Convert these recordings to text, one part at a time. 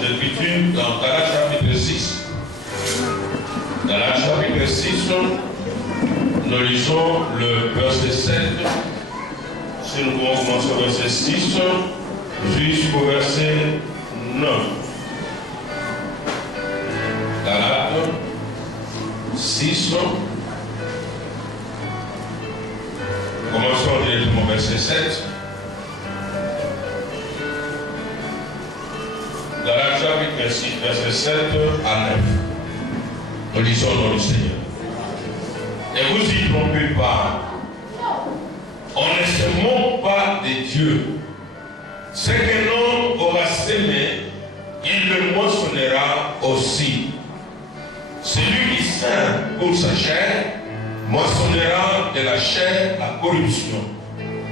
d'Écriture dans Galates chapitre 6. Galates chapitre 6, nous lisons le verset 7. Si nous pouvons commencer au verset 6 jusqu'au verset 9. Galates 6. Commençons directement au verset 7. Galates chapitre 6, verset 7 à 9. Nous lisons le nom du Seigneur. Et vous y trompez pas. On ne se moque pas de Dieu. Ce qu'un homme aura sémé, il le moissonnera aussi. Celui qui sème pour sa chair, moissonnera de la chair la corruption.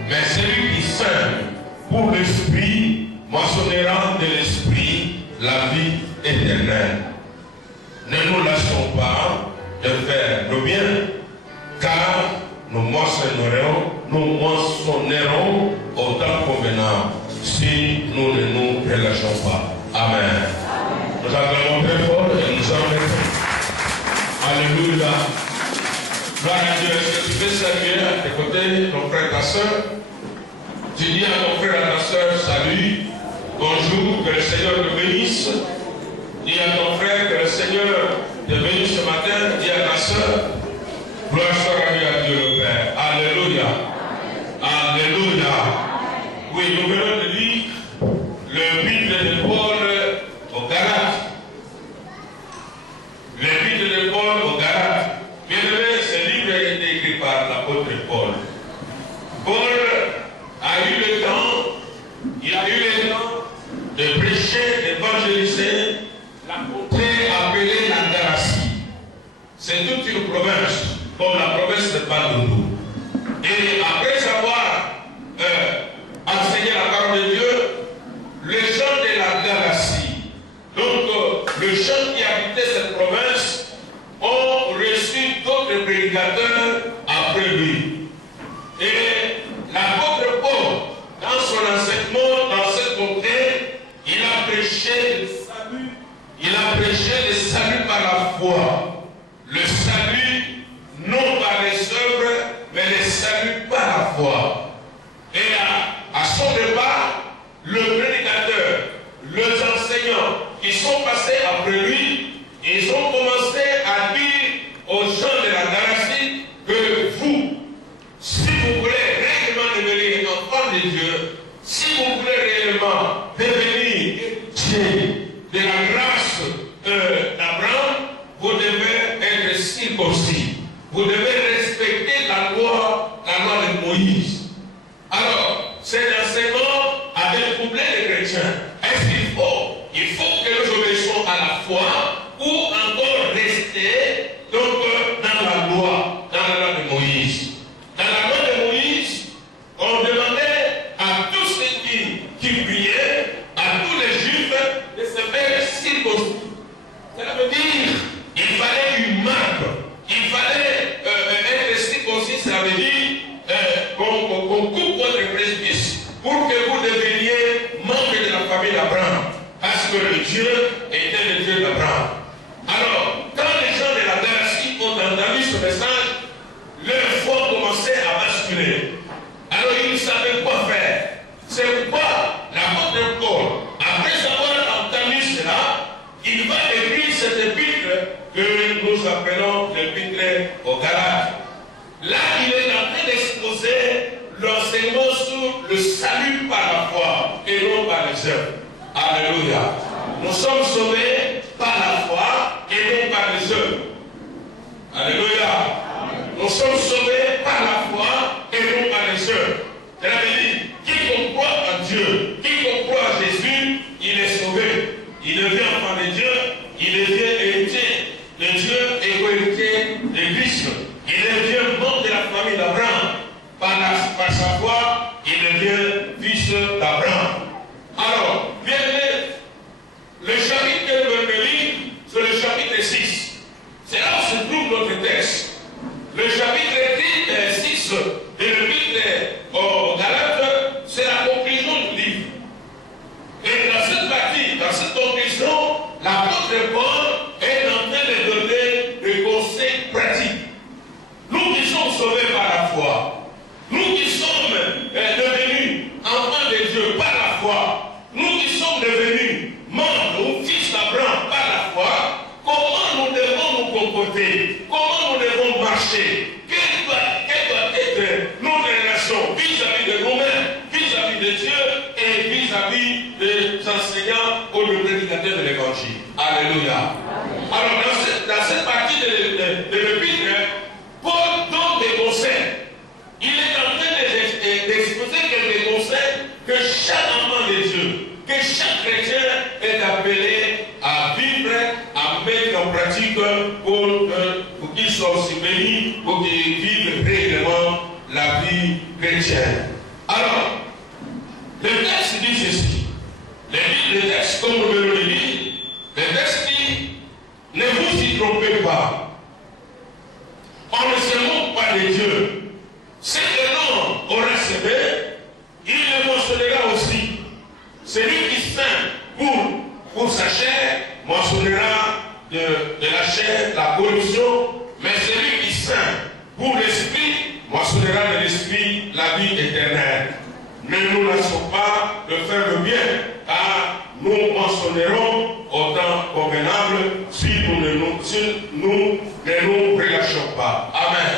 Mais celui qui sème pour l'esprit, moissonnera de l'esprit la vie éternelle. Ne nous lâchons pas de faire le bien, car nous moissonnerons au temps convenant si nous ne nous relâchons pas. Amen. Nous acclamons très fort et nous en mettons. Alléluia. Gloire à Dieu. Est-ce que tu peux saluer à tes côtés ton frère et ta soeur? Tu dis à ton frère et à ta soeur, salut, bonjour, que le Seigneur te bénisse. Dis à ton frère que le Seigneur te bénisse ce matin. Dis à ta soeur, gloire soit rendue à Dieu le Père. Alléluia. Alléluia. Oui, nous venons de lire l'épître de Paul aux Galates. L'épître de Paul aux Galates. Bien aimé, ce livre a été écrit par l'apôtre Paul. Paul a eu le temps, de prêcher, d'évangéliser la contrée appelée la Galatie. C'est toute une province, comme la province de Padoulou. Et après avoir enseigné la parole de Dieu, les gens de la Galatie, donc les gens qui habitaient cette province, ont reçu d'autres prédicateurs après lui. Et l'apôtre Paul, dans son enseignement, dans cette contrée, il a prêché le salut. Il a prêché le salut par la foi. Le salut, non par les œuvres, mais le salut par la foi. Et à son départ, le prédicateur, les enseignants qui sont passés après lui, ils ont commencé à dire aux gens de la Galatie que vous, si vous voulez réellement devenir enfant de Dieu, si vous voulez réellement devenir héritier de la grâce d'Abraham, vous devez être circoncis. Vous devez respecter la loi de Moïse. Alors, cet enseignement avait troublé les chrétiens. Est-ce qu'il faut que nous obéissions à la foi ou encore rester donc dans la loi de Moïse. Dans la loi de Moïse, on demandait à tous ceux qui priaient, à tous les juifs, de se faire circoncis. Cela veut dire qu'il fallait une marque, il fallait être circoncis, ça veut dire qu'on coupe votre préjudice pour que vous deveniez membre de la famille d'Abraham. Parce que le Dieu était le Dieu d'Abraham. Alors, quand les gens de la Galatie ont entendu ce message, leur foi commençait à basculer. Alors, ils ne savaient quoi faire. C'est pourquoi l'apôtre Paul, après avoir entendu cela, il va écrire cet épître que nous appelons l'épître aux Galates. Là, il est en train d'exposer l'enseignement sur le salut par la foi et non par les œuvres. Alléluia. Nous sommes sauvés par la foi et non par les œuvres. Alléluia. Nous sommes sauvés par la foi et non par les œuvres. C'est la vie. Quiconque croit en Dieu, quiconque croit en Jésus, il est sauvé. Il devient enfant de Dieu, il devient héritier de Dieu et co-héritier de Christ. Il devient membre de la famille d'Abraham. Par sa foi, il devient fils d'Abraham. Alors, bien aimé, le chapitre que nous venons de lire, c'est le chapitre 6. C'est là où se trouve notre texte. Le chapitre 6 de l'épître aux Galates, c'est la conclusion du livre. Et dans cette partie, dans cette conclusion, l'apôtre Paul est en train de donner des conseils pratiques. Nous qui sommes sauvés par la foi, nous qui sommes devenus enfants de Dieu par la foi, nous qui sommes devenus membres ou fils d'Abraham par la foi, comment nous devons nous comporter, comment nous devons marcher, quelle doit être notre relation vis-à-vis de nous-mêmes, vis-à-vis de Dieu et vis-à-vis des enseignants ou des prédicateurs de l'évangile. Alléluia. Alors dans cette partie de l'épître, Paul donne des conseils. Il est en train d'exposer quelques conseils que chaque enfant de Dieu, que chaque chrétien est appelé à vivre, à mettre en pratique pour qu'il soit aussi béni, pour qu'il vive réellement la vie chrétienne. Alors, le texte dit ceci. Le texte, comme nous venons de le dire, le texte dit, ne vous y trompez pas. On ne se moque pas de Dieu. Ce que l'homme aura semé, il le moissonnera aussi. Celui qui sème pour sa chair, moissonnera de la chair la corruption, mais celui qui sème pour l'esprit, moissonnera de l'esprit la vie éternelle. Ne nous laissons pas de faire le bien, car nous moissonnerons au temps convenable si nous ne nous relâchons pas. Amen.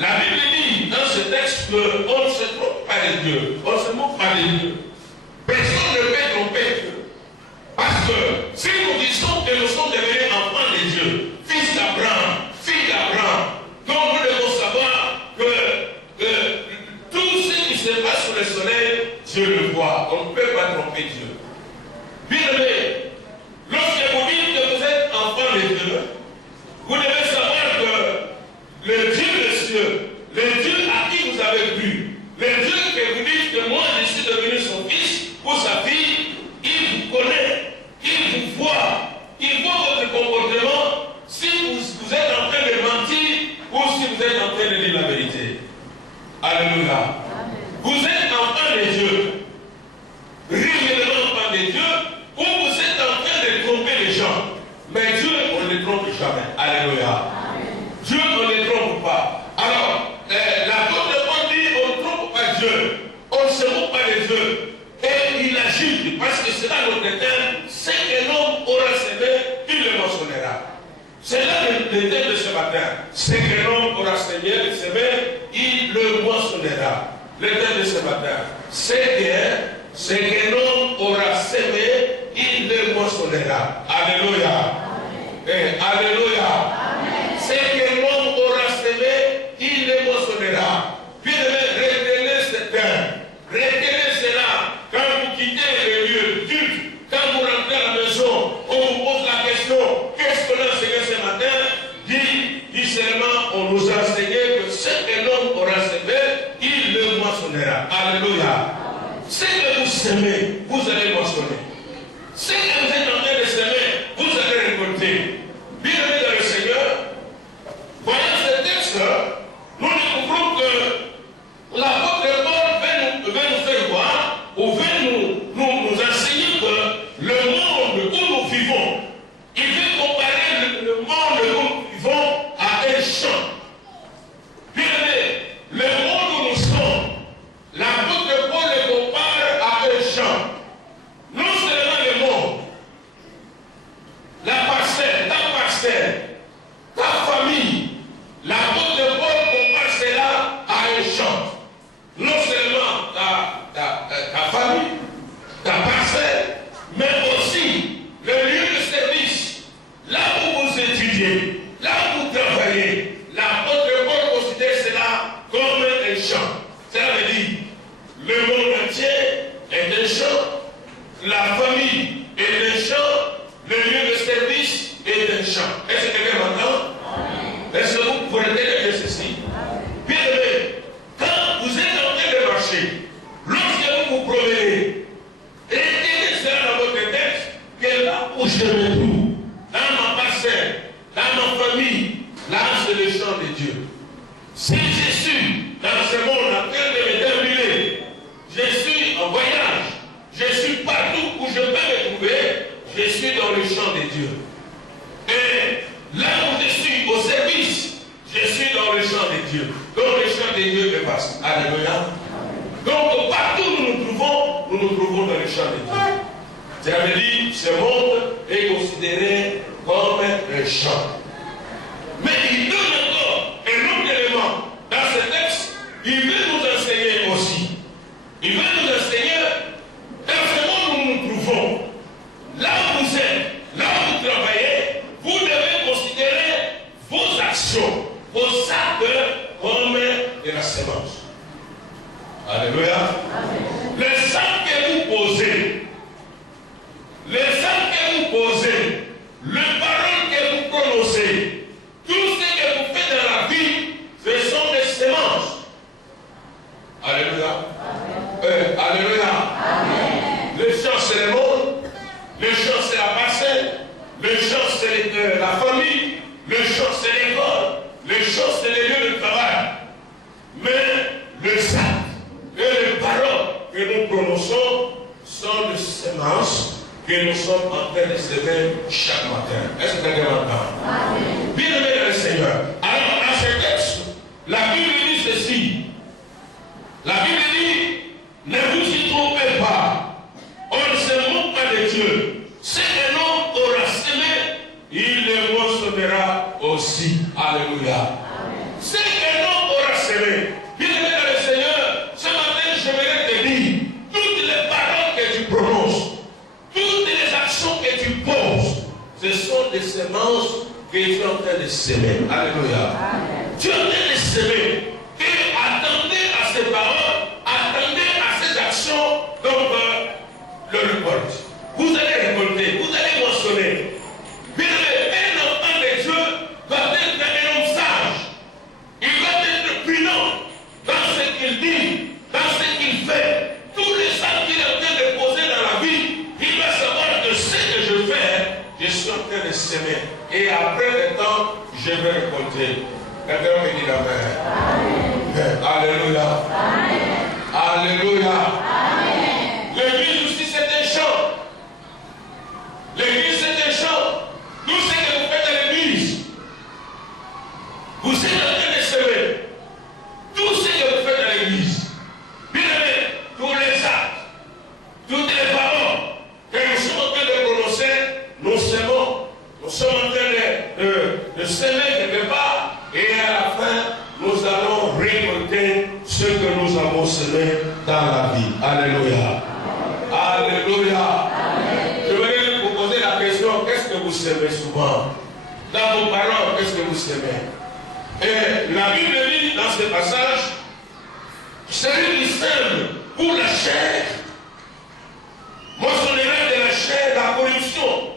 La Bible dit dans ce texte qu'on ne se trompe pas de Dieu, on ne se moque pas de Dieu. Personne ne peut tromper Dieu. Parce que si nous disons que nous sommes devenus enfants de Dieu, fils d'Abraham, filles d'Abraham, donc nous devons savoir que tout ce qui se passe sous le soleil, Dieu le voit. On ne peut pas tromper Dieu. Bien aimé, lorsque vous dites que vous êtes enfant de Dieu, vous devez savoir que le Dieu des cieux, le Dieu à qui vous avez cru, le Dieu que vous dites que moi je suis devenu son fils ou sa fille, il vous connaît, il vous voit, il voit votre comportement, si vous êtes en train de mentir ou si vous êtes en train de dire la vérité. Alléluia. Vous êtes enfant de Dieu, réellement enfant de Dieu, ou vous êtes en train de tromper les gens. Mais Dieu, on ne les trompe jamais. Alléluia. Dieu, on ne les trompe pas. Alors, l'apôtre Paul dit, on ne trompe pas Dieu. On ne se moque pas de Dieu. Et il agit, parce que c'est là notre thème, c'est que l'homme aura semé, il le mentionnera. C'est là le thème de ce matin. C'est que l'homme aura semé, il le mentionnera. Le thème de ce matin, c'est que l'homme aura semé, il le moissonnera. Alléluia. Alléluia. C'est que l'homme aura semé, il le moissonnera. Puis retenez ce thème. Retenez cela. Quand vous quittez le lieu du culte, quand vous rentrez à la maison, on vous pose la question, qu'est-ce qu'on a enseigné ce matin? Dit seulement, on nous a enseigné que ce que l'homme aura semé, il le moissonnera. Alléluia. Ce que vous semez, vous allez moissonner. Ce que vous êtes en train de semer, vous allez récolter. Bien-aimés dans le Seigneur, voyant ce texte, nous découvrons que l'apôtre Paul veut nous faire voir, ou veut nous enseigner que le monde où nous vivons, il veut comparer le monde où nous vivons à un champ. Bien-aimés, le monde où nous sommes, l'apôtre Paul le compare à un champ. Non seulement le monde, la parcelle, ta famille, l'apôtre Paul compare cela à un champ. Non seulement ta famille, ta parcelle, mais aussi le lieu de service, là où vous étudiez, là où vous travaillez. L'apôtre Paul considère cela comme un champ. Ça veut dire, le monde entier est un champ, la famille est un champ, le lieu de service est un champ. Est-ce que quelqu'un m'entend? Est-ce que vous pouvez dire ceci? Bien aimé, quand vous êtes en train de marcher, lorsque vous vous promenez, retenez cela dans votre tête, que là où je me trouve, dans ma parcelle, dans ma famille, là c'est le champ de Dieu. Si je suis dans ce monde en train de me terminer, je suis en voyage, je suis partout où je peux me trouver, je suis dans dans le champ de Dieu. Et là où je suis au service, je suis dans le champ de Dieu. Donc le champ de Dieu me passe. Alléluia. Donc partout où nous nous trouvons dans le champ de Dieu. Ça veut dire ce monde est considéré comme un champ. Mais il donne encore un autre élément dans ce texte. Il veut nous enseigner aussi. Il veut nous enseigner dans ce monde où nous nous trouvons. Là où vous êtes, là où vous travaillez, vous devez considérer vos actions, vos actes comme de la sémence. Alléluia. Les actes que vous posez, les actes que vous posez, les paroles que vous prononcez, tout ce que vous faites dans la vie, ce sont des sémences. Alléluia. Alléluia. Amen. Le champ, c'est le monde. Le champ, c'est la parcelle. Le champ, c'est la famille. Le champ, c'est l'école. Le champ, c'est les lieux de travail. Mais le sac et les paroles que nous prononçons sont des semences que nous sommes en train de semer chaque matin. Est-ce que quelqu'un m'entend? Bien aimé dans le Seigneur. Alors, dans ce texte, la Bible dit ceci. La Bible dit, ne vous y trompez pas. On ne se moque pas de Dieu. Ce que l'homme aura semé, il le moissonnera aussi. Alléluia. Ce que l'homme aura semé. Bien aimé dans le Seigneur, ce matin, j'aimerais te dire, toutes les paroles que tu prononces, toutes les actions que tu poses, ce sont des semences que tu es en train de semer. Alléluia. Tu es en train de semer. Et attendez à ces paroles, attendez à ces actions, donc le récolte. Vous allez récolter, vous allez moissonner. Bien aimé, un enfant de Dieu doit être un homme sage. Il doit être prudent dans ce qu'il dit, dans ce qu'il fait. Tous les actes qu'il est en train de poser dans la vie, il doit savoir que ce que je fais, je suis en train de semer. Et après le temps, je vais récolter. Quelqu'un me dit Amen. Alléluia. Alléluia. L'église aussi, c'est un champ. L'église, c'est un champ. Tout ce que vous faites à l'église, vous êtes en train de semer. Tout ce que vous faites à l'église, bien aimé, tous les actes, toutes les paroles que nous sommes en train de prononcer, nous semons. Nous sommes en train de semer quelque part, et à la fin, nous allons récolter ce que nous avons semé dans la vie. Alléluia. Alléluia. Je voudrais vous poser la question, qu'est-ce que vous semez souvent? Dans vos paroles, qu'est-ce que vous semez? Et la Bible dit dans ce passage, celui qui sème pour la chair, moissonnera de la chair la corruption.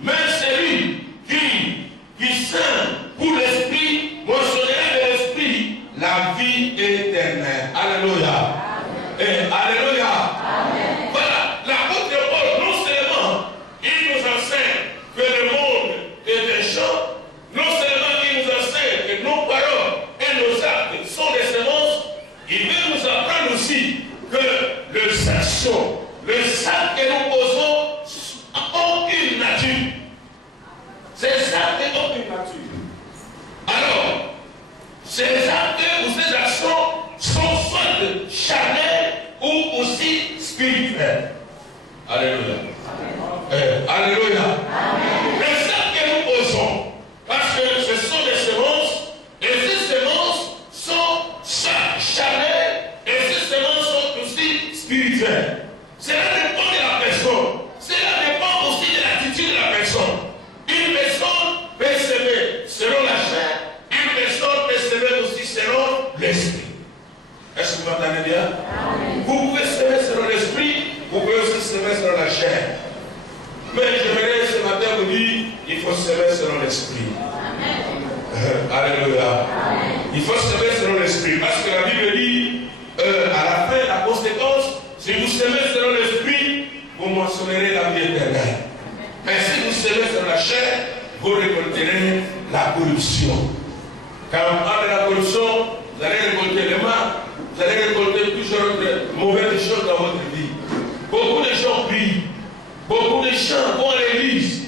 Mais celui qui sème pour l'esprit, moissonnera de l'esprit la vie éternelle. Alléluia. Et alléluia. Amen. Voilà, l'apôtre Paul, non seulement il nous enseigne que le monde est un champ, non seulement il nous enseigne que nos paroles et nos actes sont des semences, il veut nous apprendre aussi que les actions, les actes que nous posons ont une nature. Ces actes ont une nature. Alors, ces actes ou ces actions sont soit charnelles ou aussi spirituelles. Alléluia. Alléluia. Les actes que nous posons, parce que ce sont des semences, et ces semences sont charnelles, et ces semences sont aussi spirituelles. Cela dépend de la personne. Cela dépend aussi de l'attitude de la personne. Une personne peut s'aimer selon la chair, une personne peut s'aimer aussi selon l'esprit. Est-ce que vous m'entendez bien? Vous pouvez s'aimer selon l'esprit, vous pouvez aussi s'aimer selon la chair. Mais j'aimerais ce matin vous dire, il faut s'aimer selon l'esprit. Alléluia. Il faut s'aimer selon l'esprit. Parce que la Bible dit, à la fin, la conséquence, si vous s'aimez selon l'esprit, vous moissonnerez la vie éternelle. Mais si vous s'aimez selon la chair, vous récolterez la corruption. Quand on parle de la corruption, vous allez récolter le mal, vous allez récolter plusieurs mauvaises choses dans votre vie. Beaucoup de gens prient, beaucoup de gens vont à l'église,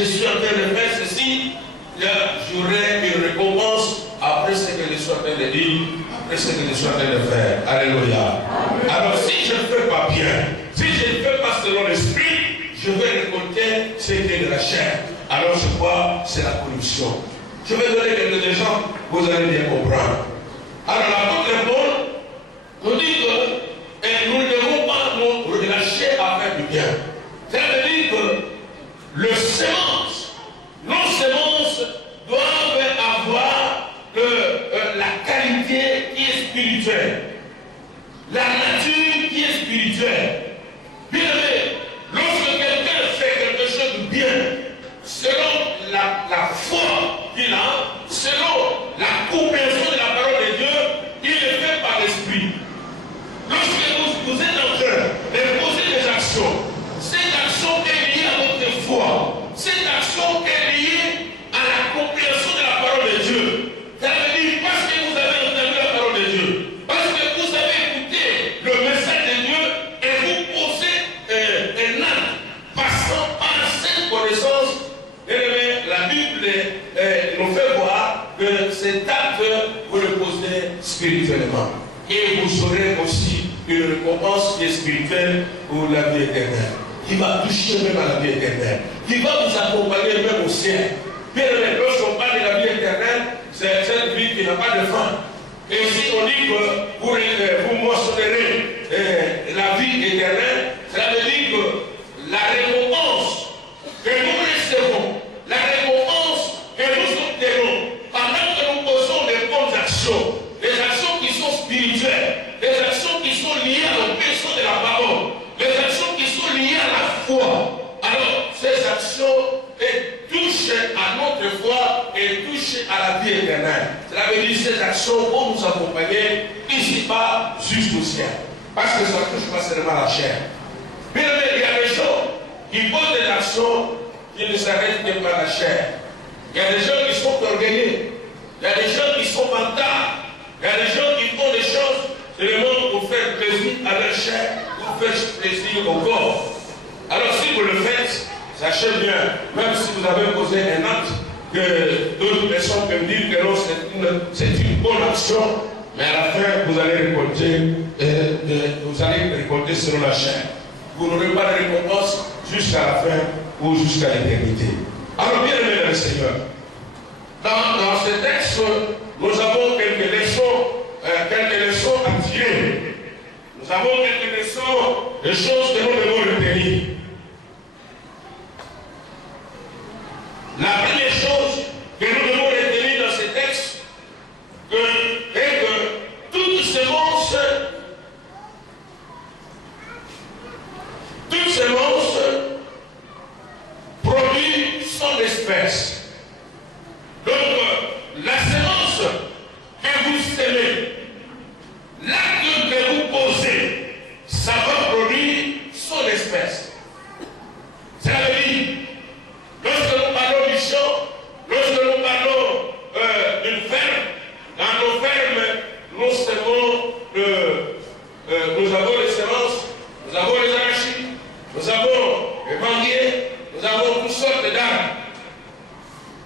je suis en train de faire ceci, j'aurai une récompense après ce que je suis en train de dire, après ce que je suis en train de faire. Alléluia. Alors si je ne fais pas bien, si je ne fais pas selon l'esprit, je vais récolter ce qui est de la chair. Alors je crois c'est la corruption. Je vais donner quelques exemples, vous allez bien comprendre. Alors l'apôtre Paul nous dit que nous ne devons pas nous relâcher à faire du bien. Ça veut dire que le sémence, nos semences doivent avoir la qualité qui est spirituelle, la nature qui est spirituelle. Bien aimé, lorsque quelqu'un fait quelque chose de bien, selon la foi qu'il a, selon la compréhension de la parole de Dieu, il le fait par l'esprit. Lorsque vous êtes en train de poser des actions, cette action est liée à votre foi, cette action est liée à la compréhension de la parole de Dieu. Ça veut dire parce que vous avez entendu la parole de Dieu, parce que vous avez écouté le message de Dieu et vous posez un acte passant par cette connaissance. La Bible nous fait voir que cet acte, vous le posez spirituellement. Et vous aurez aussi une récompense qui est spirituelle pour la vie éternelle, qui va toucher même à la vie éternelle, qui va vous accompagner même au ciel. Bien aimé, lorsqu'on parle de la vie éternelle, c'est cette vie qui n'a pas de fin. Et si on dit que vous mentionnerez la vie éternelle, cela veut dire que la récompense que nous recevons, la récompense que nous obtenons pendant que nous posons des bonnes actions, les actions qui sont spirituelles, les actions qui sont liées à l'obéissance de la parole, les actions qui sont liées à la foi. Alors, ces actions touchent à notre foi et touchent à la vie éternelle. Cela veut dire que ces actions vont nous accompagner ici-bas jusqu'au ciel. Parce que ça ne touche pas seulement la chair. Bien aimé, il y a des gens qui posent des actions qui ne s'arrêtent que par la chair. Il y a des gens qui sont orgueilleux. Il y a des gens qui sont mentards. Il y a des gens qui font des choses seulement pour faire plaisir à leur chair, pour faire plaisir au corps. Alors si vous le faites, sachez bien, même si vous avez posé un acte, que d'autres personnes peuvent dire que non, c'est une bonne action, mais à la fin, vous allez récolter selon la chair. Vous n'aurez pas de récompense jusqu'à la fin ou jusqu'à l'éternité. Alors bien aimé le Seigneur, dans ce texte, nous avons quelques leçons à tirer. Nous avons quelques leçons, des choses que nous devons retenir. La première chose que nous devons retenir dans ce texte est que toute semence produit son espèce. Donc, la semence que vous semez, l'acte que vous posez, ça va produire son espèce. Ça veut dire, lorsque nous parlons du champ, lorsque nous parlons d'une ferme, dans nos fermes, nous semons, nous avons les semences, nous avons les arachides, nous avons les manguiers, nous avons toutes sortes d'arbres.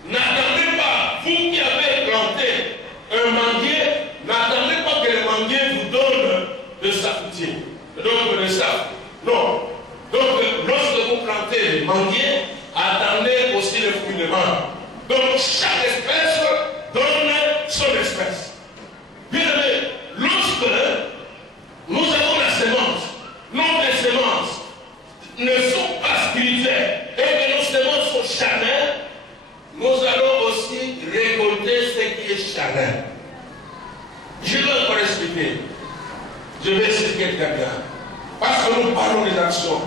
N'attendez pas, vous qui avez planté un manguier, n'attendez pas que le manguier vous donne de sacoutier, donc de sable. Non. Donc, lorsque vous plantez le manguier, attendez aussi le fruit de mangue. Donc, chaque espèce donne son espèce. Bien aimé, lorsque nous avons la semence, nos semences ne sont pas spirituelles et que nos semences sont charnelles, nous allons aussi récolter ce qui est charnel. Je vais encore expliquer. Je vais expliquer quelqu'un. Parce que nous parlons des actions.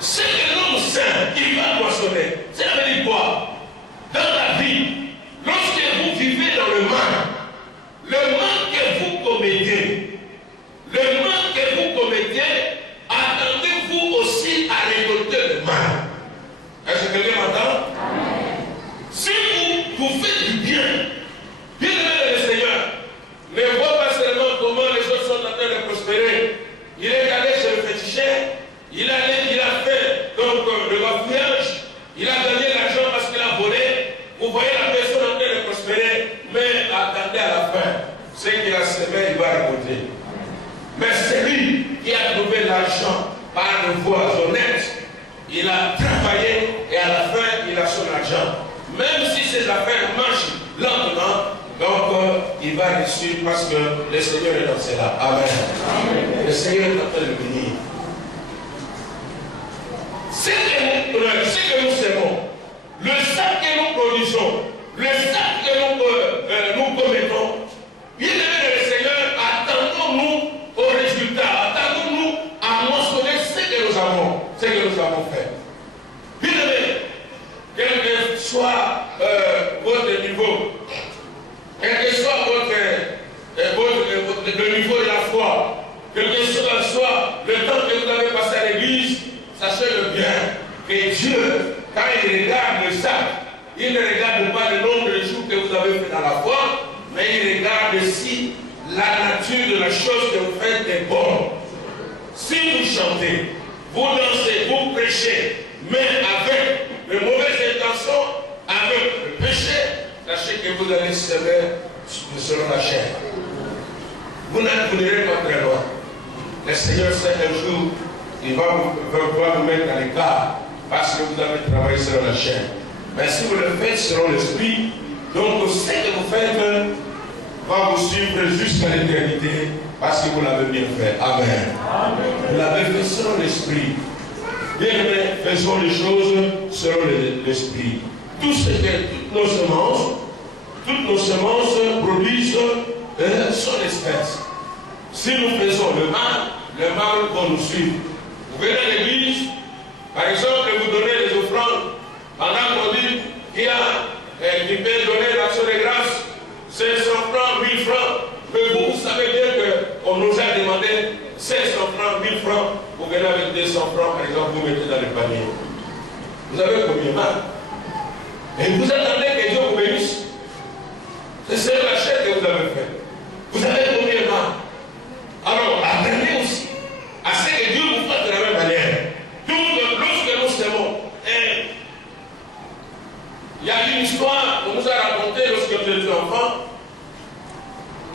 C'est que l'homme saint qui va moissonner. Ça veut dire quoi? Dans la vie, lorsque vous vivez dans le mal que vous commettez, attendez-vous aussi à récolter le mal. Est-ce que quelqu'un m'entend? Si vous faites du bien, bien aimé le Seigneur, ne voit pas seulement comment les autres sont en train de prospérer. Il est allé chez le féticheur, il a fait donc le bafouillage, ce qu'il a semé, il va récolter. Mais celui qui a trouvé l'argent par une voie honnête, il a travaillé et à la fin, il a son argent. Même si ses affaires marchent lentement, donc il va réussir parce que le Seigneur est dans cela. Amen. Amen. Le Seigneur est en train de bénir. Ce que nous semons, le sac que nous produisons, le sac que nous commettons, bien aimé le Seigneur, attendons-nous au résultat, attendons-nous à mentionner ce que nous avons fait. Bien aimé, quel que soit votre niveau, quel que soit le niveau de la foi, quel que soit le temps que vous avez passé à l'église, sachez-le bien, que Dieu, quand il regarde le sac, il ne regarde pas le nombre de jours que vous avez fait dans la foi, mais il regarde aussi la nature de la chose que vous faites est bonne. Si vous chantez, vous dansez, vous prêchez, mais avec de mauvaises intentions, avec le péché, sachez que vous allez semer selon la chair. Vous n'irez pas très loin. Le Seigneur sait un jour, il va vous mettre à l'écart parce que vous avez travaillé selon la chair. Mais si vous le faites selon l'esprit, donc ce que vous faites va vous suivre jusqu'à l'éternité parce que vous l'avez bien fait. Amen. Amen. Vous l'avez fait selon l'esprit. Bien aimé, faisons les choses selon l'esprit. Toutes nos semences produisent son espèce. Si nous faisons le mal va nous suivre. Vous venez à l'église, par exemple, vous donnez les offrandes, pendant qu'on dit qu'il peut donner l'action de grâce, 500 francs, 1000 francs, mais vous savez bien qu'on nous a demandé 500 francs, 1000 francs, vous venez avec 200 francs, par exemple, vous mettez dans le panier. Vous avez combien mal? Et vous attendez que Dieu vous bénisse. C'est la chair que vous avez fait. Vous avez combien mal? Alors, attendez aussi à ce que Dieu vous fasse de la même manière. Donc, lorsque nous semons, il y a une histoire qu'on nous a racontée lorsque nous étions enfants,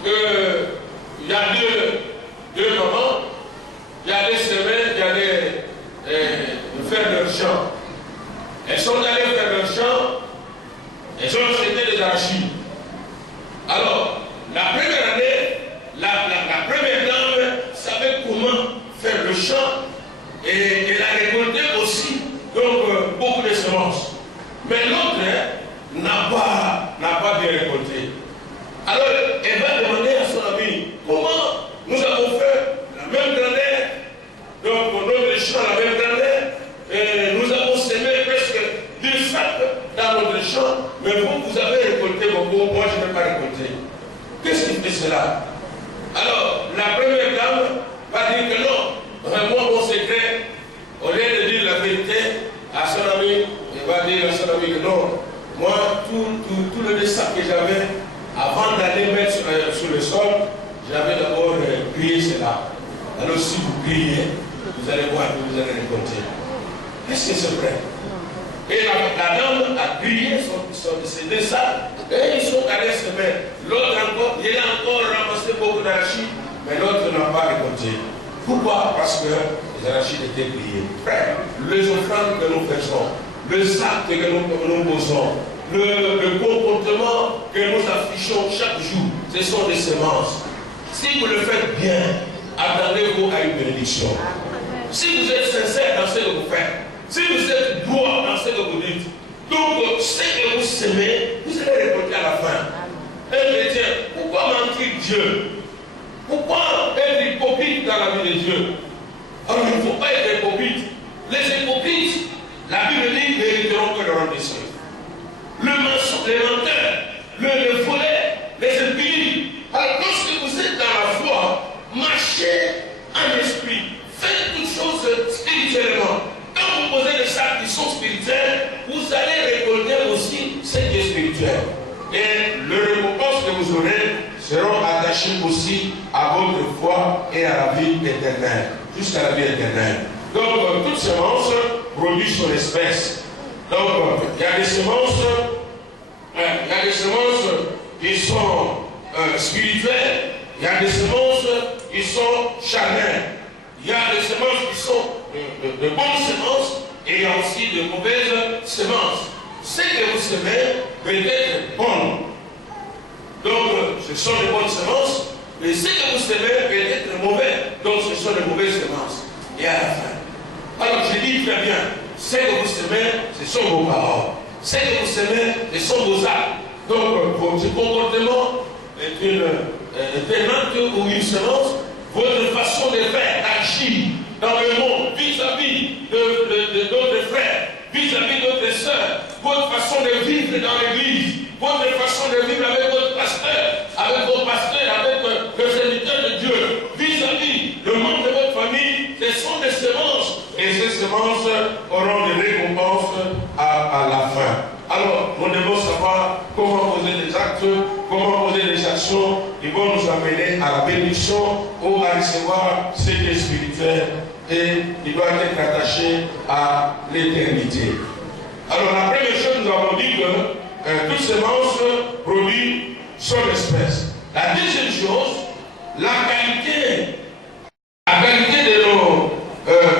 qu'il y a deux mamans, il y a des semaines, il y a des faire leur champ. Elles sont allées faire leur champ, elles ont acheté des arachides. Alors, la première année, la première dame savait comment faire le champ et elle a récolté aussi donc, beaucoup de semences. Mais l'autre n'a pas bien récolté. Alors, elle va demander à son ami, comment nous avons fait la même grandeur, donc notre champ la même grandeur, et nous avons semé presque 2 sacs dans notre champ, mais vous avez récolté beaucoup, moi je n'ai pas récolté. Qu'est-ce qui fait cela? Alors, la première dame va dire que non, moi mon secret, au lieu de dire la vérité à son ami, il va dire à son ami que non, moi tout le sac que j'avais, avant d'aller mettre sur le sol, j'avais d'abord crié cela. Alors si vous criez, vous allez voir que vous allez récolter. Est-ce que c'est vrai? Et la dame a crié ses 2 sacs et ils sont allés semer. L'autre encore, il a encore ramassé beaucoup d'arachides, mais l'autre n'a pas récolté. Pourquoi? Parce que les arachides étaient grillés. Frère, les offrandes que nous faisons, le sac que nous posons, le comportement que nous affichons chaque jour, ce sont des semences. Si vous le faites bien, attendez-vous à une bénédiction. Si vous êtes sincère dans ce que vous faites, si vous êtes droit dans ce que vous dites, donc ce que vous semez, vous allez récolter à la fin. Un chrétien, pourquoi mentir Dieu? Pourquoi être hypocrite dans la vie de Dieu? Alors il ne faut pas être hypocrite. Les hypocrites, la Bible dit, mériteront que le rang des cieux. Le mensonge, les menteurs, le volet, les impies. Alors lorsque vous êtes dans la foi, marchez en esprit, faites toutes choses spirituellement. Quand vous posez des sacs qui sont spirituels, vous allez récolter aussi ce qui est spirituel. Et le récompense que vous aurez seront attachés aussi à votre foi et à la vie éternelle, jusqu'à la vie éternelle. Donc, toute semence produit son espèce. Donc, il y a des semences qui sont spirituelles, il y a des semences qui sont charnelles. Il y a des semences qui sont de bonnes semences et il y a aussi de mauvaises semences. Ce que vous semez peut être bon. Donc, ce sont de bonnes semences, mais ce que vous semez peut être mauvais. Donc, ce sont de mauvaises semences. Et à la fin. Alors, je dis très bien, ce que vous semez, ce sont vos paroles. Ce que vous semez, ce sont vos actes. Donc, votre comportement est une plante ou une semence. Votre façon de faire, d'agir dans le monde, vis-à-vis de d'autres frères, vis-à-vis d'autres sœurs, votre façon de vivre dans l'église, votre façon de vivre avec votre pasteur, avec vos pasteurs, avec le serviteur de Dieu, vis-à-vis le monde de votre famille, ce sont des semences. Et ces semences auront des récompenses à la fin. Alors, nous devons savoir comment poser les actes, comment poser les actions qui vont nous amener à la bénédiction ou à recevoir ce qui est spirituel et qui doit être attaché à l'éternité. Alors, la première chose, nous avons dit que toute semence produit son espèce. La deuxième chose, la qualité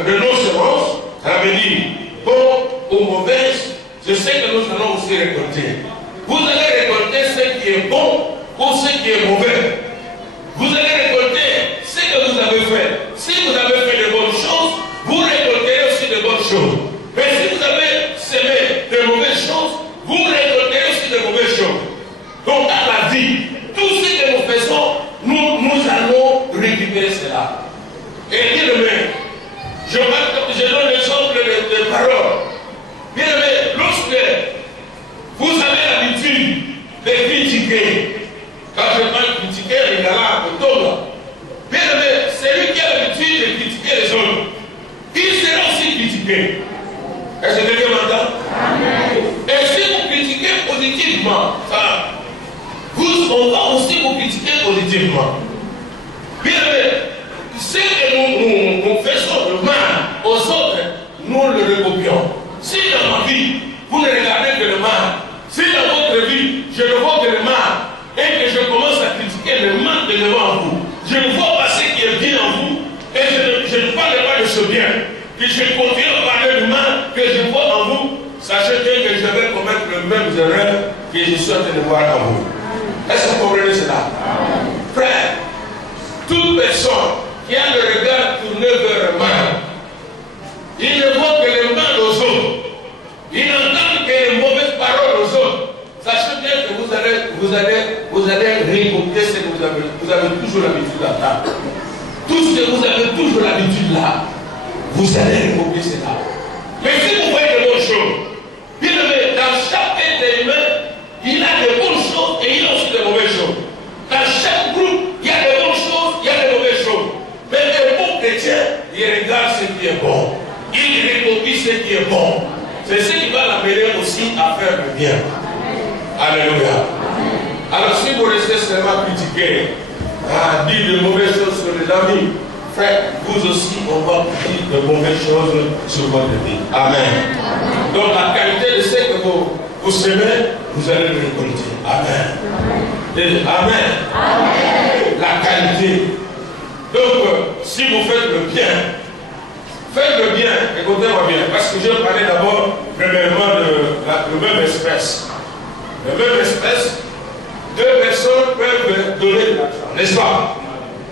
de nos semences, ça veut dire bon ou mauvaise, c'est ce que nous allons aussi récolter. Vous allez récolter ce qui est bon ou ce qui est mauvais. Vous allez récolter ce que vous avez fait. Si vous avez fait de bonnes choses, vous récolterez aussi de bonnes choses. Mais si vous avez semé de mauvaises choses, vous récolterez aussi de mauvaises choses. Donc dans la vie, tout ce que nous faisons, nous allons récupérer cela. Et bien aimé, je donne l'exemple de paroles. Bien aimé, lorsque vous avez l'habitude de critiquer, quand je parle de critiquer, les gars là, bien aimé, c'est lui qui a l'habitude de critiquer les autres. Il sera aussi critiqué. Est-ce que quelqu'un m'entend? Et si vous critiquez positivement, on va aussi vous critiquer positivement. Bien aimé, ce que nous faisons le mal aux autres, nous le recopions. Si dans ma vie, vous ne regardez que le mal, si dans votre vie, je ne vois que le mal, et que je commence à critiquer le mal de devant vous, je ne vois pas ce qui est bien en vous, et je ne parle pas de ce bien, que je continue à parler du mal que je vois en vous, sachez bien que je vais commettre le même erreur que je suis en train de voir en vous. Est-ce que vous comprenez cela? Frère, toute personne qui a le regard tourné vers le mal, il ne voit que le mal aux autres. Il n'entend que les mauvaises paroles aux autres. Sachez bien que vous allez récolter ce que vous avez toujours l'habitude là. Tout ce que vous avez toujours l'habitude là, vous allez récolter cela. Mais si vous voyez de bonnes choses, bien aimé, dans chaque être humain, il a de bonnes choses et il a aussi de mauvaises choses. Dans chaque groupe, il y a de bonnes choses, il y a de mauvaises choses. Mais le bon chrétien, il regarde ce qui est bon. Il récompense ce qui est bon. C'est ce qui va l'amener aussi à faire le bien. Alléluia. Alors si vous restez seulement critiquer, à dire de mauvaises choses sur les amis, frère, vous aussi, on va vous dire de mauvaises choses sur votre vie. Amen. Donc la qualité de ce que vous semez, vous allez le récolter. Amen. Amen. La qualité. Donc, si vous faites le bien, faites le bien, écoutez-moi bien, parce que je vais parler d'abord, premièrement, de la même espèce. La même espèce, deux personnes peuvent donner de l'argent, n'est-ce pas?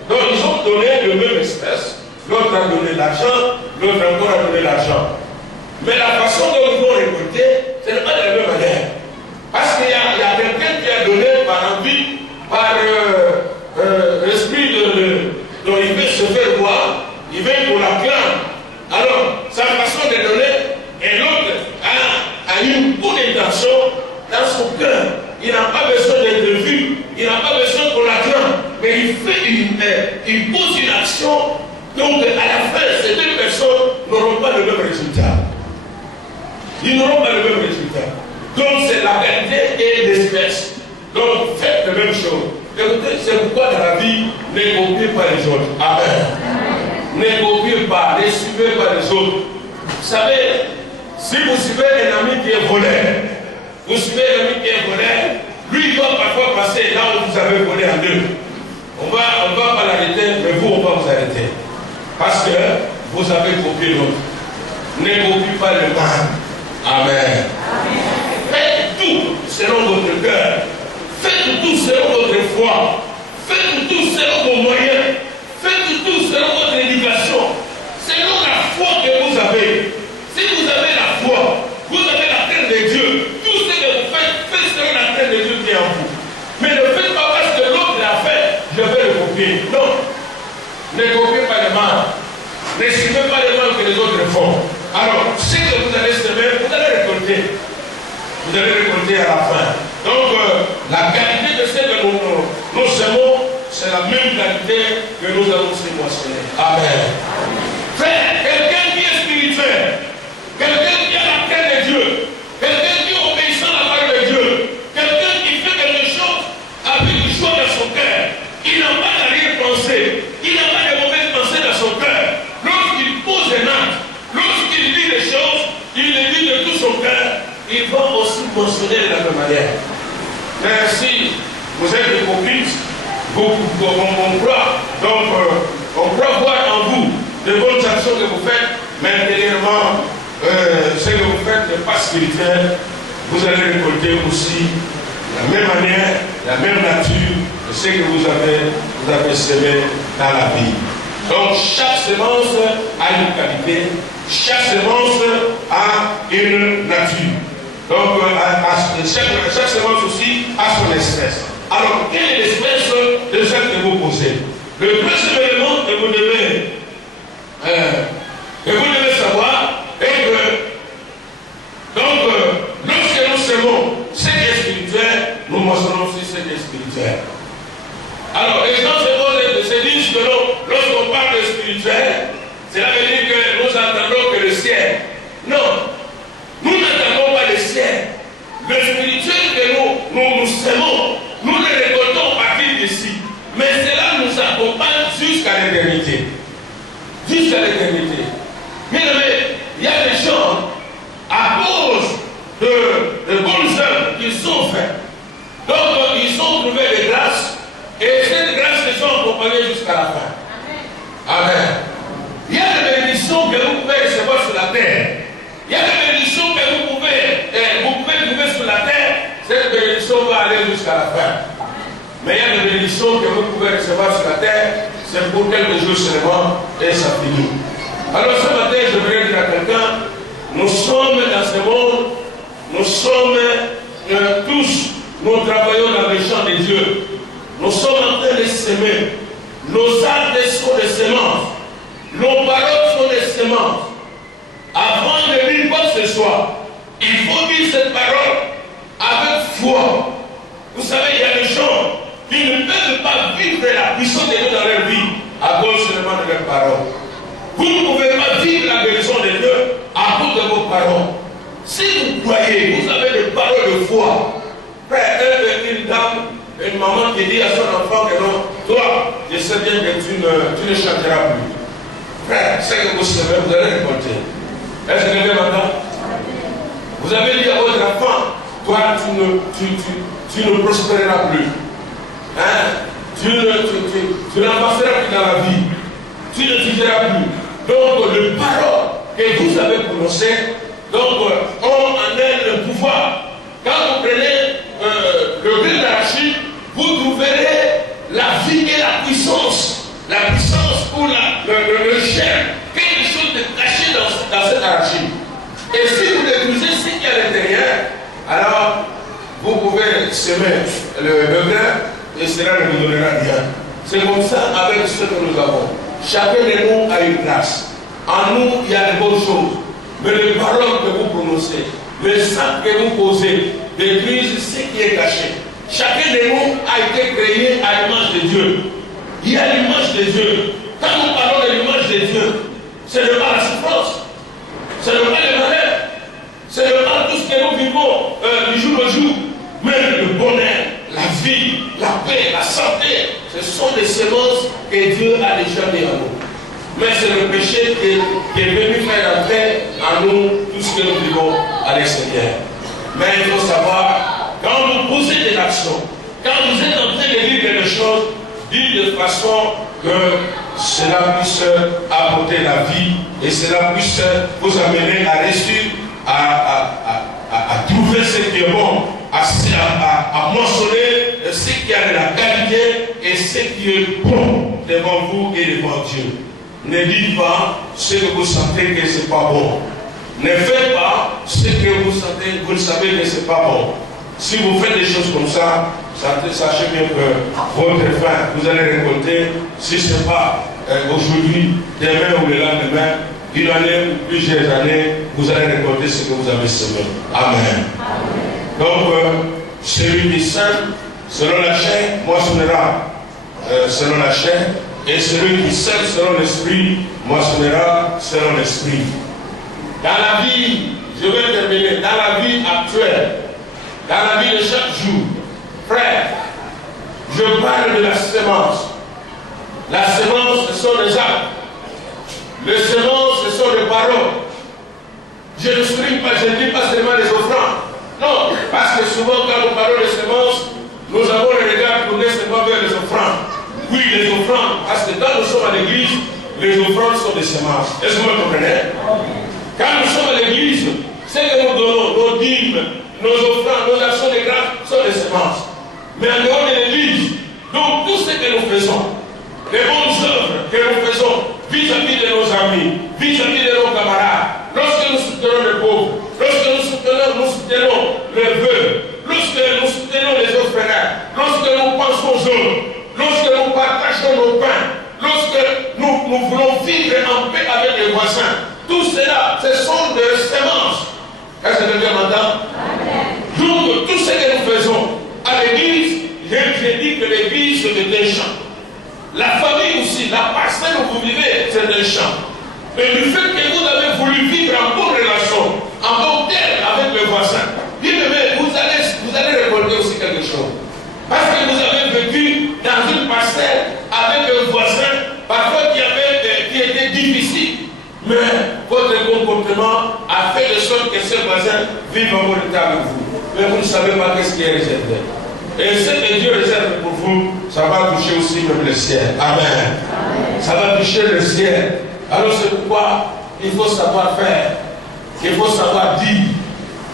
Donc, ils ont donné la même espèce, l'autre a donné de l'argent, l'autre encore a donné de l'argent. Mais la façon dont ils vont récolter, ce n'est pas de la même manière. Parce qu'il y a quelqu'un qui a donné par envie, par l'esprit dont il veut se faire voir, il veut pour la clame. Alors, sa façon de donner, et l'autre a une bonne intention dans son cœur. Il n'a pas besoin d'être vu, il n'a pas besoin qu'on l'acclame, mais il pose une action. Donc, à la fin, ces deux personnes n'auront pas le même résultat. Ils n'auront pas le même résultat. Donc, c'est la qualité et l'espèce. Donc, faites la même chose. Écoutez, c'est pourquoi dans la vie, ne copiez pas les autres. Amen. Ne copiez pas, ne suivez pas les autres. Vous savez, si vous suivez un ami qui est voleur, vous suivez un ami qui est voleur, Lui, il va parfois passer là où vous avez volé en deux. On va pas l'arrêter, mais vous, on va vous arrêter. Parce que vous avez copié l'autre. Ne copie pas le mal. Amen. Faites tout selon votre cœur. Faites tout selon votre foi. Faites tout selon vos moyens. Faites tout selon votre éducation. Selon la foi que vous avez. Si vous avez la foi, vous avez la crainte de Dieu. Tout ce que vous faites, faites selon la crainte de Dieu qui est en vous. Mais ne faites pas parce que l'autre l'a fait, je vais le copier. Non. Ne copiez pas le mal. Ne suivez pas le mal que les autres font. Alors, ce que vous allez semer, vous allez récolter. Vous allez récolter à la fin. Donc, la qualité de ce que nous semons, c'est la même qualité que nous allons se moissonner. Amen. Frère, quelqu'un qui est spirituel, quelqu'un qui a la crainte de Dieu, quelqu'un qui est obéissant à la parole de Dieu, quelqu'un qui fait quelque chose avec du choix dans son cœur, il n'a pas d'arrière-pensée, il n'a pas de mauvaises pensées dans son cœur. Lorsqu'il pose un acte, lorsqu'il dit les choses, il les dit de tout son cœur, il va aussi moissonner de la même manière. Mais si vous êtes hypocrite, on croit, donc on croit voir en vous de bonnes actions que vous faites, mais intérieurement, ce que vous faites n'est pas spirituel, vous allez récolter aussi la même manière, la même nature de ce que vous avez semé dans la vie. Donc chaque semence a une qualité, chaque semence a une nature. Donc chaque semence aussi a son espèce. Alors, quelle est l'espèce de celle que vous posez? Le premier élément que vous devez savoir est que, donc, lorsque nous semons ce qui est spirituel, nous moissonnons aussi ce qui est spirituel. Alors, les gens se disent que lorsqu'on parle de spirituel, cela veut dire que nous entendons que le ciel. Non, nous n'entendons pas le ciel. Le spirituel que nous semons, nous le récoltons à partir d'ici. Mais cela nous accompagne jusqu'à l'éternité. Jusqu'à l'éternité. Mais il y a des gens, à cause de bonnes œuvres qu'ils ont faites, donc ils ont trouvé des grâces, et ces grâces les sont accompagnées jusqu'à la fin. Amen. Il y a des bénédictions que vous pouvez recevoir sur la terre. Il y a des bénédictions que vous pouvez trouver sur la terre. Cette bénédiction va aller jusqu'à la fin. Mais il y a des bénédictions que vous pouvez recevoir sur la terre, c'est pour quelques jours seulement et ça finit. Alors ce matin, je voudrais dire à quelqu'un, nous sommes dans ce monde, nous sommes tous, nous travaillons dans les champs de Dieu. Nous sommes en train de s'aimer. Nos actes sont des semences. Nos paroles sont des semences. Avant de dire quoi que ce soit, il faut dire cette parole avec foi. Vous savez, il y a des gens qui ne peuvent pas vivre la puissance de Dieu dans leur vie à cause seulement de leurs paroles. Vous ne pouvez pas vivre la guérison de Dieu à cause de vos paroles. Si vous croyez, vous avez des paroles de foi. Frère, une dame, une maman qui dit à son enfant que non, toi, je sais bien que tu ne chanteras plus. Frère, c'est que vous savez, vous allez récolter. Est-ce que quelqu'un m'entend? Vous avez dit à votre enfant, toi, tu ne prospéreras plus. Hein? Tu n'avanceras plus dans la vie. Tu ne vivras plus. Donc, les paroles que vous avez prononcées, donc, ont en elles le pouvoir. Quand vous prenez le grain d'arachide, vous trouverez la vie et la puissance. La puissance ou le germe. Quelque chose de caché dans cet arachide. Et si vous détruisez ce qu'il y a à l'intérieur, alors vous pouvez semer le grain et cela ne vous donnera rien. C'est comme ça avec ce que nous avons. Chacun de nous a une grâce. En nous, il y a de bonnes choses. Mais les paroles que vous prononcez, les actes que vous posez, détruisent ce qui est caché. Chacun de nous a été créé à l'image de Dieu. Il y a l'image de Dieu. Quand nous parlons de l'image de Dieu, c'est le mal la souffrance. C'est le mal le malheur. C'est le mal tout ce que nous vivons du jour au jour. Mais le bonheur, la vie, la paix, la santé, ce sont des semences que Dieu a déjà mis en nous. Mais c'est le péché qui est venu faire entrer en nous tout ce que nous vivons à l'extérieur. Mais il faut savoir, quand vous posez des actions, quand vous êtes en train de dire quelque chose, dites de façon que cela puisse apporter la vie et cela puisse vous amener à réussir à trouver ce qui est bon, à mentionner ce qui a de la qualité et ce qui est bon devant vous et devant Dieu. Ne dites pas ce que vous sentez que ce n'est pas bon. Ne faites pas ce que vous sentez, vous savez que ce n'est pas bon. Si vous faites des choses comme ça, sachez bien que votre fin, vous allez récolter, si ce n'est pas aujourd'hui, demain ou le lendemain, une année ou plusieurs années, vous allez récolter ce que vous avez semé. Amen. Donc, celui qui sème selon la chair, moissonnera selon la chair, et celui qui sème selon l'esprit, moissonnera selon l'esprit. Dans la vie, je vais terminer, dans la vie actuelle, dans la vie de chaque jour, frère, je parle de la sémence. La sémence, ce sont les arbres. Les semences, ce sont les paroles. Je ne souligne pas, je ne dis pas seulement les offrandes. Non, parce que souvent quand nous parlons de semences, nous avons le regard tourné seulement vers les offrandes. Oui, les offrandes, parce que quand nous sommes à l'église, les offrandes sont des semences. Est-ce que vous me comprenez? Quand nous sommes à l'église, ce que nous donnons, nos dîmes, nos offrandes, nos actions de grâce sont des semences. Mais en dehors de l'église, donc tout ce que nous faisons, les bonnes œuvres que nous faisons vis-à-vis de nos amis, vis-à-vis de nos camarades, lorsque nous soutenons les pauvres, lorsque nous soutenons les veuves, lorsque nous soutenons les orphelins, lorsque nous pensons aux autres, lorsque nous partageons nos pains, lorsque nous voulons vivre en paix avec les voisins, tout cela, ce sont des semences. Est-ce que quelqu'un m'entend? Donc, tout ce que nous faisons à l'église, je dis que l'église c'est un champ. La famille aussi, la parcelle où vous vivez, c'est un champ. Mais du fait que vous avez voulu vivre en bonne relation, en bon terme avec les voisins, bien aimé, vous allez récolter aussi quelque chose. Parce que vous avez vécu dans une parcelle avec un voisin, parfois qui était difficile. Mais votre comportement a fait de sorte que ce voisin vive en bon état avec vous. Mais vous ne savez pas qu'est-ce qui est réservé. Et ce que Dieu réserve pour vous, ça va toucher aussi même le ciel. Amen. Ça va toucher le ciel. Alors c'est pourquoi il faut savoir faire. Il faut savoir dire.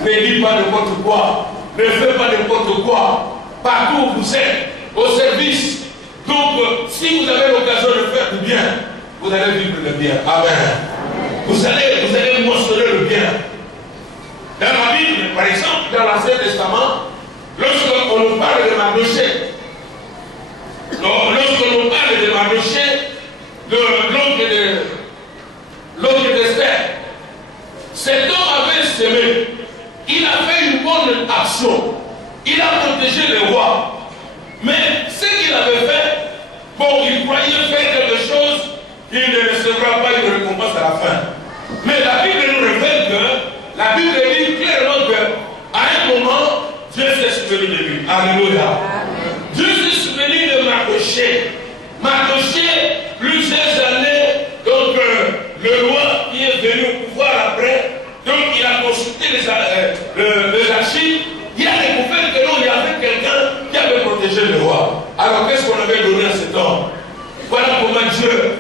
Ne dis pas n'importe quoi. Ne fais pas n'importe quoi. Partout où vous êtes, au service. Donc, si vous avez l'occasion de faire du bien, vous allez vivre le bien. Amen. Vous allez montrer le bien. Dans la Bible, par exemple, dans l'Ancien Testament, lorsqu'on nous parle de Mardochée, de l'oncle d'Esther, cet homme avait semé, il a fait une bonne action, il a protégé le roi, mais ce qu'il avait fait, bon, il croyait faire quelque chose, il ne recevra pas une récompense à la fin. Mais la Bible nous révèle que, la Bible dit clairement qu'à un moment, Dieu s'est souvenu de lui. Alléluia. Dieu s'est souvenu de Mardochée. Mardochée, plusieurs années, donc le roi qui est venu au pouvoir après, donc il a consulté les archives, il a découvert que non, il y avait quelqu'un qui avait protégé le roi. Alors qu'est-ce qu'on avait donné à cet homme? Voilà comment Dieu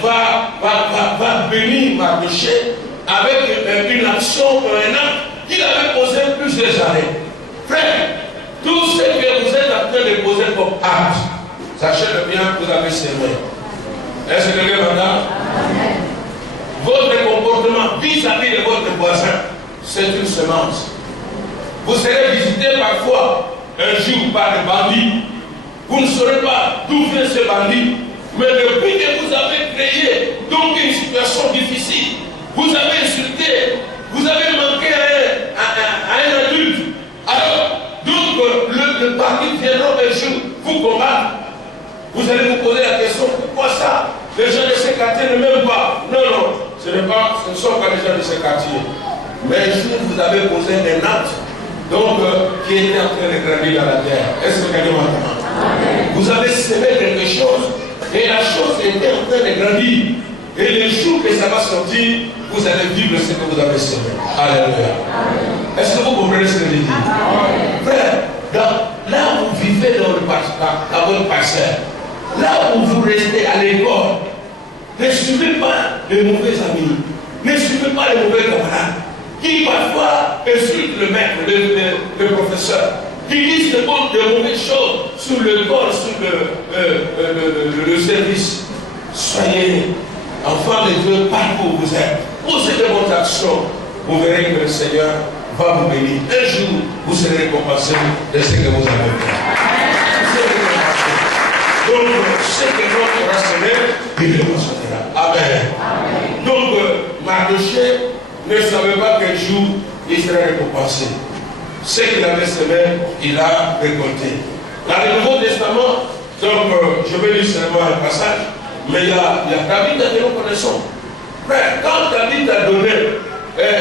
va bénir Mardochée avec une action, un acte qu'il avait posé plusieurs années. Frère, tout ce que vous êtes en train de poser comme acte, sachez-le bien que vous avez semé. Est-ce que quelqu'un m'entend? Votre comportement vis-à-vis de votre voisin, c'est une semence. Vous serez visité parfois un jour par des bandits. Vous ne saurez pas d'où vient ce bandit. Mais depuis que vous avez créé donc une situation difficile, vous avez insulté, vous avez manqué à un adulte. Alors, donc le bandit viendra un jour vous combattre. Vous allez vous poser la question, pourquoi ça? Les gens de ce quartier ne m'aiment pas. Non, ce ne sont pas les gens de ce quartier. Mais un jour, vous avez posé un acte donc, qui était en train de grandir dans la terre. Est-ce que quelqu'un m'entend? Vous avez semé quelque chose et la chose était en train de grandir. Et le jour que ça va sortir, vous allez vivre ce que vous avez semé. Alléluia. Est-ce que vous comprenez ce que je dis? Frère, là où vous vivez dans votre pasteur, là où vous restez à l'école, ne suivez pas les mauvais amis, ne suivez pas les mauvais camarades, qui parfois insultent le maître, le professeur, qui disent de mauvaises choses sur le corps, sur le service. Soyez enfants de Dieu partout où vous êtes. Posez de votre action, vous verrez que le Seigneur va vous bénir. Un jour, vous serez récompensé de ce que vous avez fait. Donc, ce que l'homme aura semé, il le recevra. Amen. Donc, Mardochée ne savait pas quel jour il serait récompensé. Ce qu'il avait semé, il a récolté. Dans le Nouveau Testament, donc, je vais lire seulement un passage, mais il y a David que nous connaissons. Frère, quand David a donné,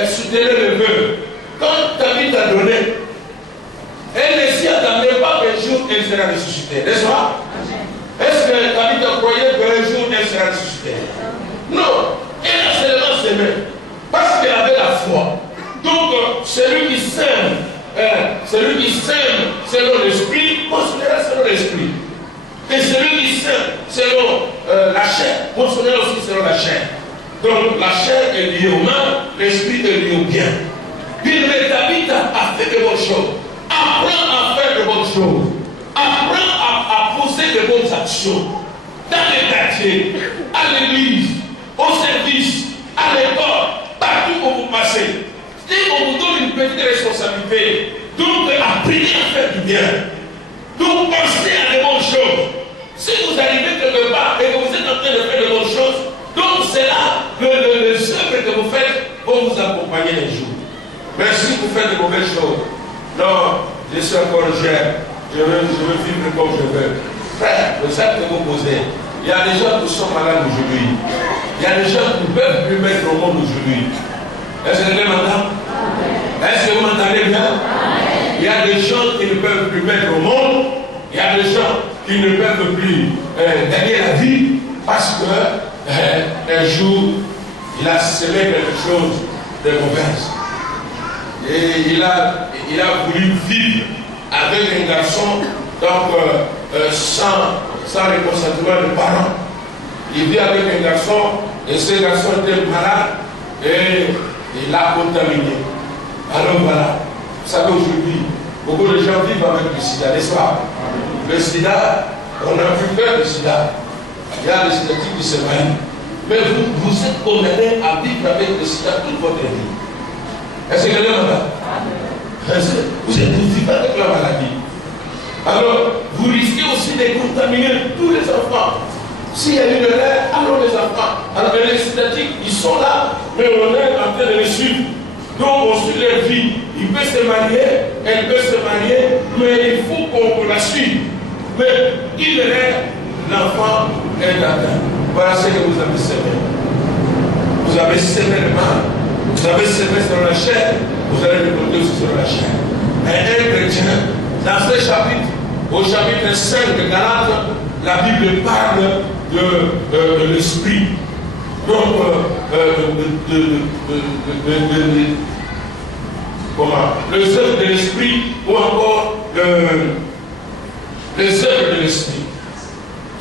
soutenez le peuple, quand David a donné, elle ne s'y attendait pas qu'un jour elle sera ressuscitée, n'est-ce pas? Est-ce que David a croyé qu'un jour elle sera ressuscitée? Non, elle a seulement semé, parce qu'elle avait la foi. Donc, celui qui sème selon l'esprit, considérera selon l'esprit. Et celui qui sème selon la chair, considérera aussi selon la chair. Donc, la chair est liée au mal, l'esprit est lié au bien. Mais David a fait de bonnes choses. Apprends à faire de bonnes choses. Apprends à poser de bonnes actions. Dans les quartiers, à l'église, au service, à l'école, partout où vous passez. Si on vous donne une petite responsabilité, donc apprenez à faire du bien. Donc pensez à de bonnes choses. Si vous arrivez quelque part et que vous êtes en train de faire de bonnes choses, donc c'est là que les œuvres que vous faites vont vous accompagner un jour. Mais si vous faites de mauvaises choses, non, je suis encore jeune, je veux vivre comme je veux. Frère, le sac que vous posez, il y a des gens qui sont malades aujourd'hui. Il y a des gens qui ne peuvent plus mettre au monde aujourd'hui. Est-ce que vous m'entendez? Est-ce que vous m'entendez bien? Il y a des gens qui ne peuvent plus mettre au monde. Il y a des gens qui ne peuvent plus gagner la vie parce que un jour, il a semé quelque chose de mauvais. Et il a voulu vivre avec un garçon, donc sans le consentement des parents. Il vit avec un garçon et ce garçon était malade et il l'a contaminé. Alors voilà, vous savez aujourd'hui, beaucoup de gens vivent avec le sida, n'est-ce pas? Le sida, on a plus peur du sida. Il y a le sida qui se marie. Mais vous êtes condamné à vivre avec le sida toute votre vie. Est-ce que quelqu'un m'entend? Vous êtes vivant avec la maladie. Alors, vous risquez aussi de contaminer tous les enfants. S'il y a une erreur, alors les enfants. Alors les sédatiques, ils sont là, mais on est en train de les suivre. Donc on suit leur vie. Il peut se marier, elle peut se marier, mais il faut qu'on la suive. Mais il est, l'enfant est atteint. Voilà ce que vous avez semé. Vous avez semé le mal, vous avez semé sur la chair, vous allez récolter aussi sur la chair. Mais un chrétien, dans ce chapitre, au chapitre 5 de Galates, la Bible parle de l'esprit. Donc, comment? Les œuvres de l'esprit ou encore les œuvres de l'esprit.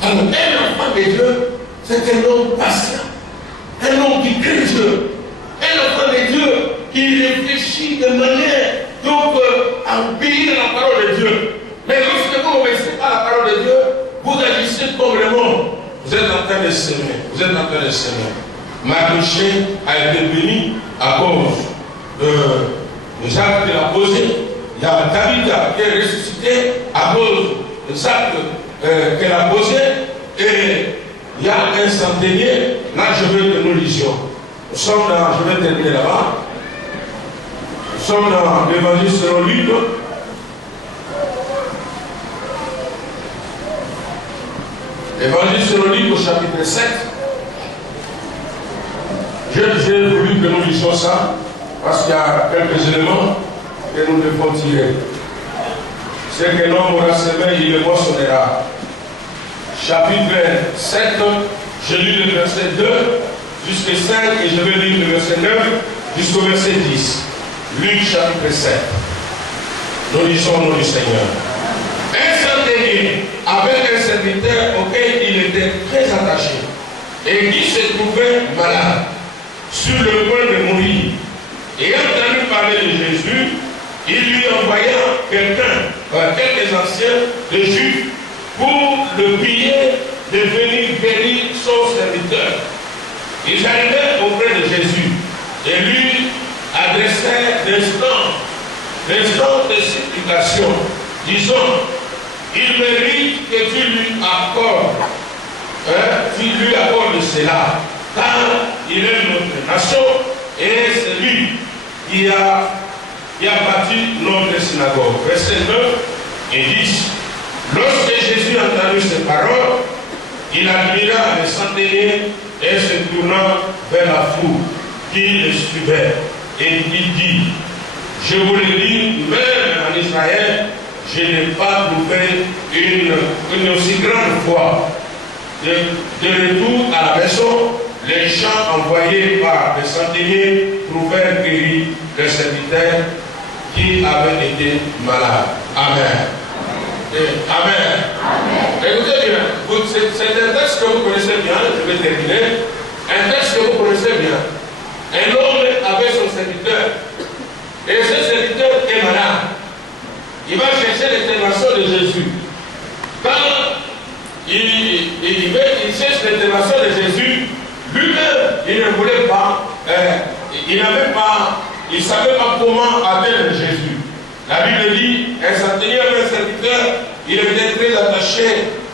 Alors, un enfant de Dieu, c'est un homme patient, un homme qui craint Dieu, un enfant de Dieu qui réfléchit de manière donc à obéir à la parole de Dieu. Mais lorsque vous n'obéissez pas à la parole de Dieu, vous agissez comme le monde. Vous êtes en train de s'aimer. Vous êtes en train de s'aimer. Mardochée a été béni à cause de Jacques qui l'a posé. Il y a David qui est ressuscité à cause de Jacques qu'elle a posé. Et il y a un centenier. Là, je veux que nous lisions. Nous sommes dans, je vais terminer là-bas. Nous sommes dans l'évangile selon Luc. L'évangile selon Luc au chapitre 7. J'ai voulu que nous lisions ça parce qu'il y a quelques éléments que nous devons tirer. C'est que l'homme aura semé, il le moissonnera. Chapitre 7, je lis le verset 2 jusqu'au 5 et je vais lire le verset 9 jusqu'au verset 10. Luc chapitre 7. Nous lisons au nom du Seigneur. Un centenier avec un serviteur auquel il était très attaché et qui se trouvait malade, sur le point de mourir. Ayant entendu parler de Jésus, il lui envoya quelques anciens de Juifs pour le prier de venir guérir son serviteur. Ils arrivèrent auprès de Jésus et lui adressèrent des sortes de supplications, disant, il mérite que tu lui accordes cela, car il est notre nation et c'est lui qui a bâti notre synagogue. Verset 9 et 10. Lorsque Jésus entendit ces paroles, il admira le centenier et se tournant vers la foule qui le suivait. Et il dit, je vous le dis, même en Israël, je n'ai pas trouvé une aussi grande foi. De retour à la maison, les gens envoyés par le centenier trouvèrent guéri le serviteur qui avait été malade. Amen. Amen. Écoutez bien, c'est un texte que vous connaissez bien, je vais terminer. Un texte que vous connaissez bien. Un homme avait son serviteur. Et ce serviteur est malade. Il va chercher l'intervention de Jésus. Quand il cherche l'intervention de Jésus, lui-même, il ne voulait pas, il ne savait pas comment atteindre Jésus. La Bible dit, un centenier avait un serviteur, il était très attaché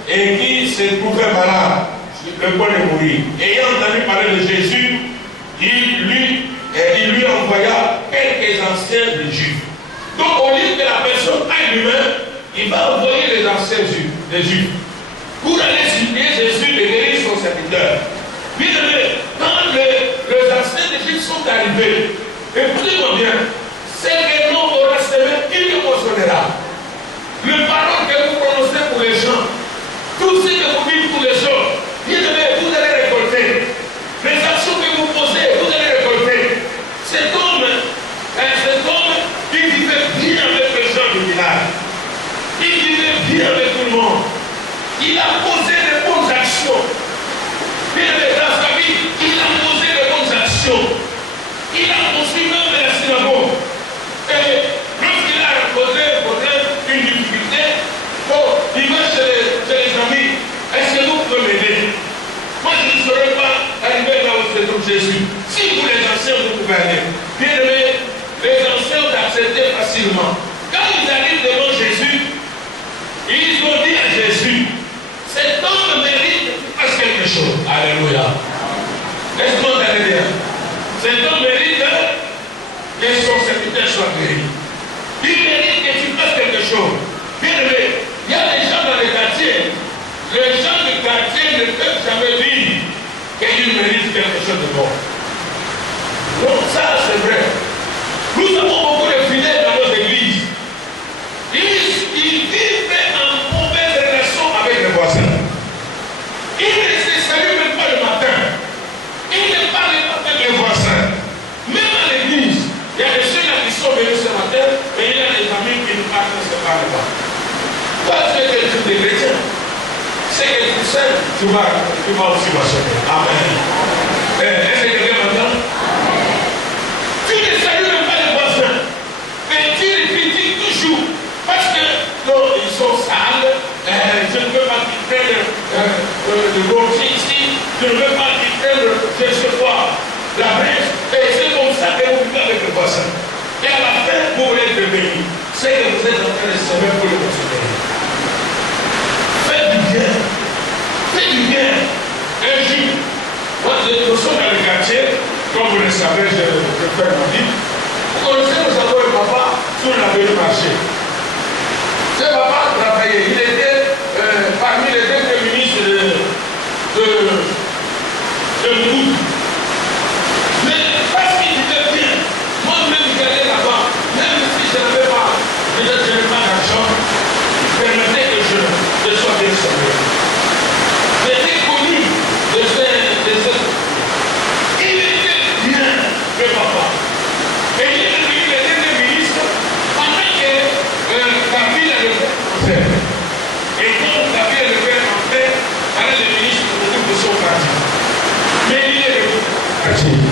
et qui se trouvait malade, sur le point de mourir. Ayant entendu parler de Jésus, il lui envoya quelques anciens de Juifs. Donc au lieu que la personne aille lui-même, il va envoyer les anciens des Juifs pour aller supplier Jésus de guérir son serviteur. Bien aimé, quand les anciens des Juifs sont arrivés, écoutez-moi bien, c'est que l'homme aura semé, il le moissonnera. Le parole que vous prononcez pour les gens, tout ce que vous dites pour les gens, bien aimé, vous allez récolter. Les actions que vous posez, vous allez récolter. Cet homme, il vivait bien avec les gens du village. Il vivait bien avec tout le monde. Il a posé les bonnes actions. Bien aimé, dans sa vie, il a posé les bonnes actions. Il a construit même la synagogue. Et lorsqu'il a posé une difficulté, il va chez les amis. Est-ce que vous pouvez m'aider? Moi, je ne saurais pas arriver là où se trouve Jésus. Si vous, les anciens, vous pouvez aller. Bien aimé, les anciens ont accepté facilement. Quand ils arrivent devant Jésus, ils ont dit à Jésus, cet homme mérite que tu fasses quelque chose. Alléluia. Laisse-moi d'aller bien. Cet homme mérite que son serviteur soit guéri. Il mérite que tu fasses quelque chose. Bien aimé, il y a des gens dans les quartiers. Les gens du quartier ne peuvent jamais dire qu'ils méritent quelque chose de bon. Donc ça, c'est vrai. Nous avons beaucoup de fidèles dans nos églises. Ils vivent en mauvaise relation avec les voisins. Ils ne se saluent même pas le matin. Ils ne parlent pas avec les voisins. Même à l'église, il y a des ceux-là qui sont venus ce matin, mais il y a des amis qui ne parlent pas. Toi, tu es quel type de chrétien? C'est que tu sais, tu vas aussi m'acheter. Amen. Est-ce que quelqu'un m'entend? Tu ne salues même pas les voisins, mais tu les critiques toujours. Parce que non, ils sont sales, je ne veux pas qu'ils prennent le rôti ici, je ne veux pas qu'ils prennent je sais quoi, la brèche. Et c'est comme ça que vous vivez avec les voisins. Et à la fin, vous voulez être béni. C'est que vous êtes en train de semer pour le considérer. Faites du bien. Faites du bien. Un jour, moi, nous sommes dans le quartier, comme vous le savez, je fais ma vie. Vous connaissez nos avons et papa sur l'avenue marché. Ce papa travaillait, il était parmi les deux ministres de Moud. Mais parce qu'il vivait bien, moi-même j'allais là-bas, même si je n'avais pas, peut-être je n'avais pas d'argent, permettait que je sois bien sauvé. J'étais connu de ces quartiers.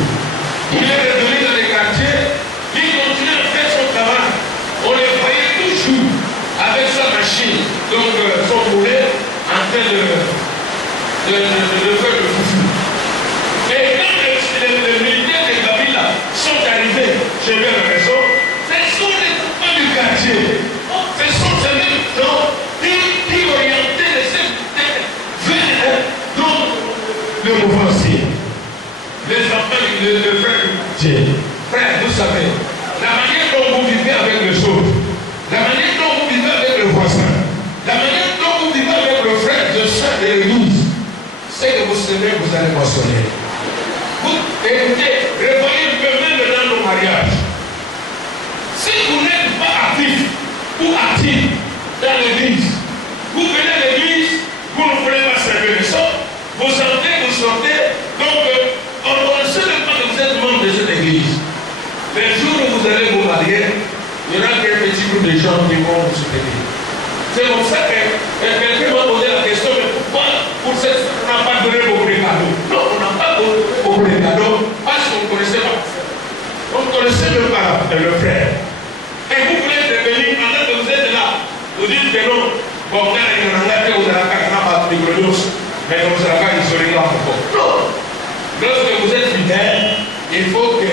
Il est revenu dans les quartiers, il continue à faire son travail. On le voyait toujours avec sa machine, donc son boulet, en train de faire le foufou. Et quand les militaires de Kabila sont arrivés chez lui à la maison, ce sont les enfants du quartier. Ce sont ces mêmes gens qui orientaient les militaires vers le mouvement-ci. Les enfants de frère du quartier. Frère, vous savez, la manière dont vous vivez avec les autres, la manière dont vous vivez avec le voisin, la manière dont vous vivez avec le frère de soeur de l'église, c'est que vous savez, vous allez mentionner. Vous écoutez, revoyez un peu même dans nos mariages. Si vous n'êtes pas actif ou actif dans l'église, vous venez à l'église, vous ne voulez pas servir les autres, vous sentez, donc on ne sait même pas que vous êtes membre de cette église. Les jours où vous allez vous marier, il y aura un petit groupe de gens qui vont vous soutenir. C'est pour ça que quelqu'un m'a posé la question, mais pourquoi pour cette on n'a pas donné beaucoup de cadeaux? Non, on n'a pas donné beaucoup de cadeaux parce qu'on ne connaissait pas. On ne connaissait même pas le frère. Et vous voulez devenir, pendant que vous êtes là, vous dites que non, bon, là, il y en a qui vous allez faire des grenouilles, mais vous allez faire isoler là encore. Non! Lorsque vous êtes fidèle, il faut que